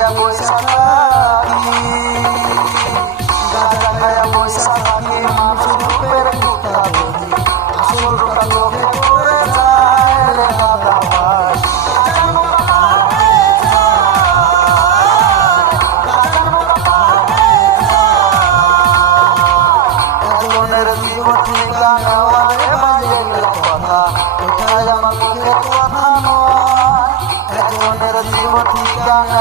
খায়া পয়সা থাকি গাঁজা খায়া পয়সা থাকি মানুষ রূপের কথা বলি আসল রূপটা লোকে করে যায় রে দাদা ভাই একজনের জীব ঠিকানা বাইরের কথা এটাই আমার মুখের কথা নয় একজনের জীব ঠিকানা